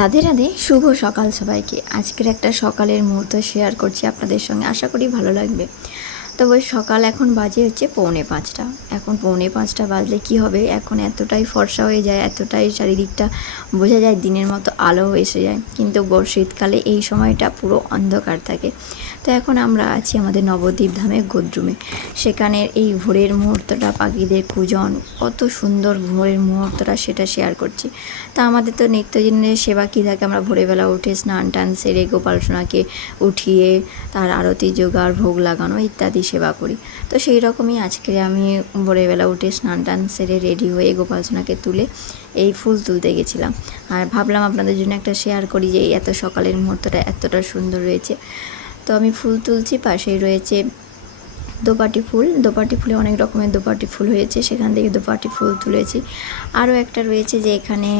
রাধে রাধে, শুভ সকাল সবাইকে। আজকের একটা সকালের মুহূর্ত শেয়ার করছি আপনাদের সঙ্গে, আশা করি ভালো লাগবে। তো ওই সকাল এখন বাজে হচ্ছে 4:45। এখন 4:45 বাজলে কি হবে, এখন এতটাই ফর্সা হয়ে যায়, এতটাই চারিদিকটা বোঝা যায়, দিনের মতো আলো এসে যায়। কিন্তু শীতকালে এই সময়টা পুরো অন্ধকার থাকে। তো এখন আমরা আছি আমাদের নবদ্বীপ ধামে গোদ্রুমে। সেখানের এই ভোরের মুহূর্তটা, পাখিদের কুজন, কত সুন্দর ভোরের মুহূর্তটা, সেটা শেয়ার করছি। তা আমাদের তো নিত্যদিনের সেবা কী থাকে, আমরা ভোরবেলা উঠে স্নান টান সেরে গোপাল সোনাকে উঠিয়ে তার আরতি জোগাড়, ভোগ লাগানো ইত্যাদি সেবা করি। তো সেই রকমই আজকে আমি ভোরবেলা উঠে স্নান টান সেরে রেডি হয়ে গোপাল সোনাকে তুলে এই ফুল তুলতে গেছিলাম। আর ভাবলাম আপনাদের জন্য একটা শেয়ার করি যে এত সকালের মুহূর্তটা এতটা সুন্দর রয়েছে। তো আমি ফুল তুলছি, পাশেই রয়েছে দোপাটি ফুল। দোপাটি ফুলে অনেক রকমের দোপাটি ফুল হয়েছে, সেখান থেকে দোপাটি ফুল তুলেছি। আরও একটা রয়েছে যে এখানে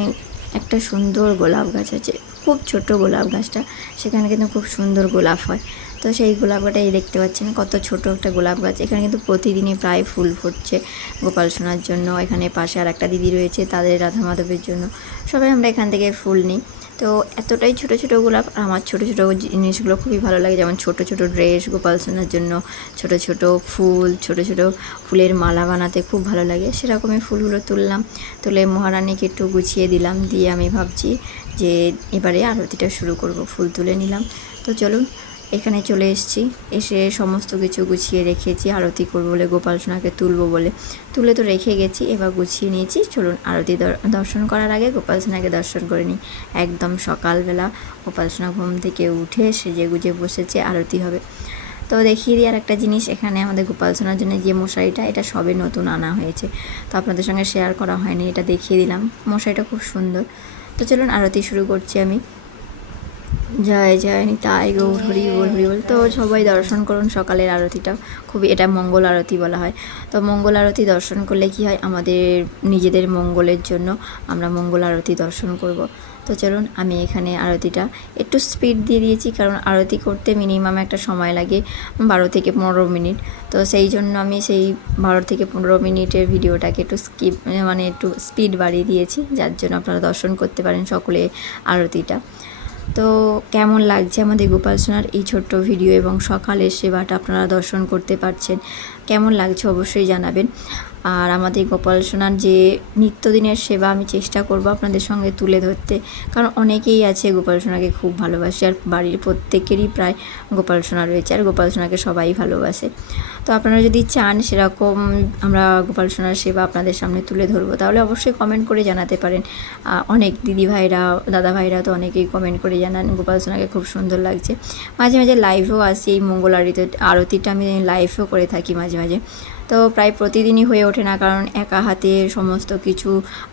একটা সুন্দর গোলাপ গাছ আছে, খুব ছোট গোলাপ গাছটা, সেখানে কিন্তু খুব সুন্দর গোলাপ হয়। তো সেই গোলাপ গাছটাই দেখতে পাচ্ছেন, কত ছোট একটা গোলাপ গাছ। এখানে কিন্তু প্রতিদিনই প্রায় ফুল ফুটছে গোপাল সোনার জন্য। এখানে পাশে আর একটা দিদি রয়েছে, তাদের রাধা মাধবের জন্য। সবাই আমরা এখান থেকে ফুল নিই। তো এতটাই ছোট ছোট গোলাপ, আর আমার ছোট ছোট জিনিসগুলো খুবই ভালো লাগে, যেমন ছোট ছোট ড্রেস গোপাল সোনার জন্য, ছোট ছোট ফুল, ছোট ছোট ফুলের মালা বানাতে খুব ভালো লাগে। সেরকমই ফুলগুলো তুললাম, তুলে মহারানীকে একটু গুছিয়ে দিলাম, দিয়ে আমি ভাবছি যে এবারে আরতিটা শুরু করব। ফুল তুলে নিলাম। তো চলুন, এখানে চলে এসেছি, এসে সমস্ত কিছু গুছিয়ে রেখেছি আরতি করবো বলে, গোপাল সোনাকে তুলবো বলে। তুলে তো রেখে গেছি, এবার গুছিয়ে নিয়েছি। চলুন আরতি দর্শন করার আগে গোপাল সোনাকে দর্শন করে নিই। একদম সকালবেলা গোপাল সোনা ঘুম থেকে উঠে সেজে গুজে বসেছে, আরতি হবে। তো দেখিয়ে দিই আর একটা জিনিস, এখানে আমাদের গোপাল সোনার জন্য যে মশারিটা, এটা সবে নতুন আনা হয়েছে, তো আপনাদের সঙ্গে শেয়ার করা হয়নি, এটা দেখিয়ে দিলাম। মশারিটা খুব সুন্দর। তো চলুন আরতি শুরু করছি আমি। জয় জয় নিতাই গৌর হরি বল হরি বল। তো সবাই দর্শন করুন সকালের আরতিটা, খুবই, এটা মঙ্গল আরতি বলা হয়। তো মঙ্গল আরতি দর্শন করলে কি হয়, আমাদের নিজেদের মঙ্গলের জন্য আমরা মঙ্গল আরতি দর্শন করব। তো চলুন, আমি এখানে আরতিটা একটু স্পিড দিয়ে দিয়েছি, কারণ আরতি করতে মিনিমাম একটা সময় লাগে 12 থেকে 15 মিনিট। তো সেই জন্য আমি সেই 12 থেকে 15 মিনিটের ভিডিওটাকে একটু একটু স্পিড বাড়িয়ে দিয়েছি, যার জন্য আপনারা দর্শন করতে পারেন সকলে আরতিটা। তো কেমন লাগছে আমাদের গোপাল সোনার এই ছোট্ট ভিডিও এবং সকালের সেবাটা আপনারা দর্শন করতে পারছেন, কেমন লাগছে অবশ্যই জানাবেন। আর আমাদের গোপাল সোনার যে নিত্যদিনের সেবা আমি চেষ্টা করব আপনাদের সঙ্গে তুলে ধরতে, কারণ অনেকেই আছে গোপাল সোনাকে খুব ভালোবাসে, আর বাড়ির প্রত্যেকেরই প্রায় গোপাল সোনা রয়েছে, আর গোপাল সোনাকে সবাই ভালোবাসে। তো আপনারা যদি চান সেরকম আমরা গোপাল সোনার সেবা আপনাদের সামনে তুলে ধরবো, তাহলে অবশ্যই কমেন্ট করে জানাতে পারেন। অনেক দিদি ভাইরা, দাদা ভাইরা তো অনেকেই কমেন্ট করে জানান গোপাল সোনাকে খুব সুন্দর লাগছে। মাঝে মাঝে লাইভেও আসি, এই মঙ্গল আরতিটা আমি লাইভও করে থাকি মাঝে মাঝে। তো প্রায় প্রতিদিনই হয়ে ওঠে না, কারণ একা হাতে সমস্ত কিছু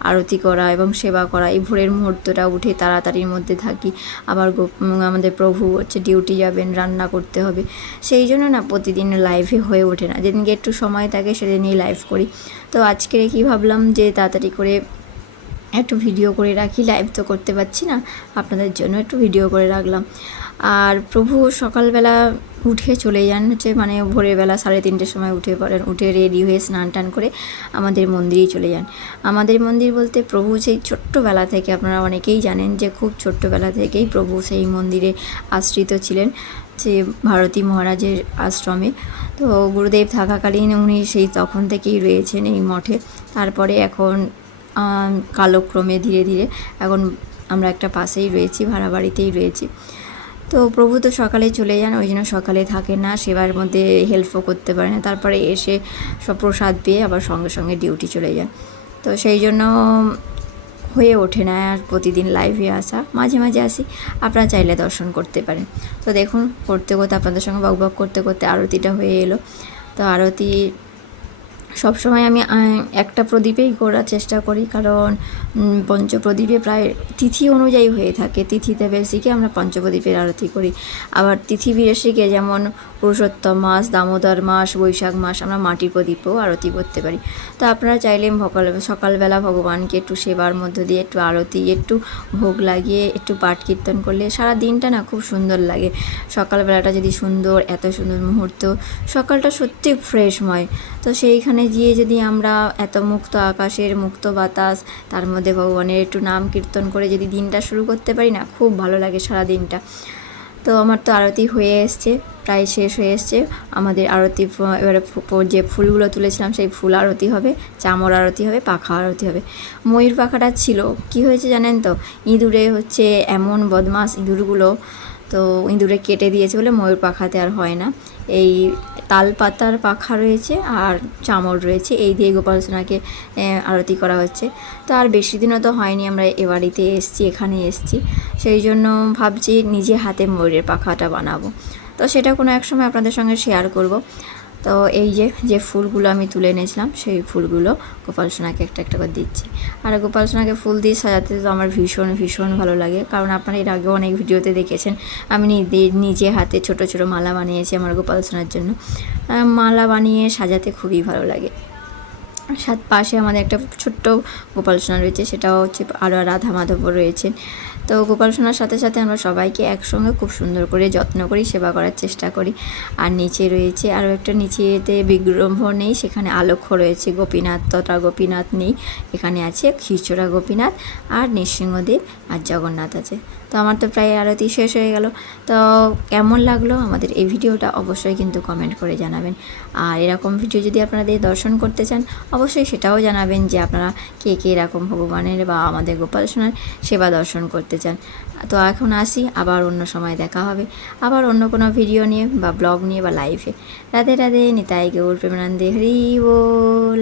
আরতি করা এবং সেবা করা, এই ভোরের মুহূর্তটা উঠে তাড়াতাড়ির মধ্যে থাকি। আবার আমাদের প্রভু হচ্ছে ডিউটি যাবেন, রান্না করতে হবে, সেই জন্য না প্রতিদিন লাইভে হয়ে ওঠে না। যেদিনকে একটু সময় থাকে সেদিনই লাইভ করি। তো আজকে কি ভাবলাম যে তাড়াতাড়ি করে একটু ভিডিও করে রাখি, লাইভ তো করতে পারছি না, আপনাদের জন্য একটু ভিডিও করে রাখলাম। আর প্রভু সকালবেলা উঠে চলে যান, হচ্ছে মানে ভোরবেলা 3:30 সময় উঠে পড়েন, উঠে রেডি হয়ে স্নান টান করে আমাদের মন্দিরেই চলে যান। আমাদের মন্দির বলতে প্রভু সেই ছোট্টবেলা থেকে, আপনারা অনেকেই জানেন যে খুব ছোট্টবেলা থেকেই প্রভু সেই মন্দিরে আশ্রিত ছিলেন, যে ভারতী মহারাজের আশ্রমে। তো গুরুদেব থাকাকালীন উনি সেই তখন থেকেই রয়েছেন এই মঠে। তারপরে এখন কালক্রমে ধীরে ধীরে এখন আমরা একটা পাশেই রয়েছি, ভাড়া বাড়িতেই রয়েছি। তো প্রভু তো সকালে চলে যান, ওই জন্য সকালে থাকে না, সেবার মধ্যে হেল্পও করতে পারে না। তারপরে এসে সব প্রসাদ পেয়ে আবার সঙ্গে সঙ্গে ডিউটি চলে যান। তো সেই জন্য হয়ে ওঠে না আর প্রতিদিন লাইভে আসা। মাঝে মাঝে আসি, আপনারা চাইলে দর্শন করতে পারেন। তো দেখুন, করতে করতে আপনাদের সঙ্গে বকবক করতে করতে আরতিটা হয়ে এলো। তো আরতি সবসময় আমি একটা প্রদীপেই করার চেষ্টা করি, কারণ পঞ্চপ্রদীপে প্রায় তিথি অনুযায়ী হয়ে থাকে। তিথিতে বেশিকে আমরা পঞ্চপ্রদীপের আরতি করি। আবার তিথি বিশেষে যেমন পুরুষোত্তম মাস, দামোদর মাস, বৈশাখ মাস আমরা মাটির প্রদীপেও আরতি করতে পারি। তো আপনারা চাইলে সকালবেলা ভগবানকে একটু সেবার মধ্য দিয়ে একটু আরতি, একটু ভোগ লাগিয়ে একটু পাঠ কীর্তন করলে সারা দিনটা না খুব সুন্দর লাগে। সকালবেলাটা যদি সুন্দর, এত সুন্দর মুহূর্ত, সকালটা সত্যি ফ্রেশময়। তো সেইখানে গিয়ে যদি আমরা এত মুক্ত আকাশের মুক্ত বাতাস, তার মধ্যে ভগবানের একটু নাম কীর্তন করে যদি দিনটা শুরু করতে পারি না, খুব ভালো লাগে সারা দিনটা। তো আমার তো আরতি হয়ে এসছে, প্রায় শেষ হয়ে এসছে আমাদের আরতি। এবারে যে ফুলগুলো তুলেছিলাম সেই ফুল আরতি হবে, চামর আরতি হবে, পাখা আরতি হবে। ময়ূর পাখাটা ছিল, কি হয়েছে জানেন তো, ইঁদুরে হচ্ছে এমন বদমাস ইঁদুরগুলো, তো ইঁদুরে কেটে দিয়েছে বলে ময়ূর পাখাতে আর হয় না। এই তাল পাতার পাখা রয়েছে আর চামর রয়েছে, এই দিয়ে গোপাল সোনাকে আরতি করা হচ্ছে। তো আর বেশি দিনও তো হয়নি আমরা এ বাড়িতে এসছি, এখানে এসছি, সেই জন্য ভাবছি নিজে হাতে ময়ূরের পাখাটা বানাবো। তো সেটা কোনো এক সময় আপনাদের সঙ্গে শেয়ার করব। তো এই যে ফুলগুলো আমি তুলে এনেছিলাম, সেই ফুলগুলো গোপাল সোনাকে একটা একটা করে দিচ্ছি। আর গোপাল সোনাকে ফুল দিয়ে সাজাতে তো আমার ভীষণ ভীষণ ভালো লাগে, কারণ আপনারা এর আগেও অনেক ভিডিওতে দেখেছেন আমি নিজে হাতে ছোট ছোট মালা বানিয়েছি আমার গোপাল সোনার জন্য। মালা বানিয়ে সাজাতে খুবই ভালো লাগে। পাশে আমাদের একটা ছোট্ট গোপাল সোনা রয়েছে, সেটাও হচ্ছে আরও রাধা মাধব রয়েছে। তো গোপাল সোনার সাথে সাথে আমরা সবাইকে একসঙ্গে খুব সুন্দর করে যত্ন করি, সেবা করার চেষ্টা করি। আর নিচে রয়েছে আরও একটা, নিচেতে বিগ্রহ নেই, সেখানে আলক্ষ্য রয়েছে, গোপীনাথ তথা গোপীনাথ নেই, এখানে আছে খিচুড়া গোপীনাথ আর নৃসিংহদেব আর জগন্নাথ আছে। তো আমার তো প্রায় আরতি শেষ হয়ে গেল। তো কেমন লাগলো আমাদের এই ভিডিওটা অবশ্যই কিন্তু কমেন্ট করে জানাবেন। আর এরকম ভিডিও যদি আপনাদের দর্শন করতে চান অবশ্যই সেটাও জানাবেন যে আপনারা কে কে এরকম ভগবানের বা আমাদের গোপাল সোনার সেবা দর্শন করতে চান। তো এখন আসি, আবার অন্য সময় দেখা হবে, আবার অন্য কোনো ভিডিও নিয়ে বা ব্লগ নিয়ে বা লাইভে। রাধে রাধে, নিতাই গৌর প্রেমানন্দে, হরি বল।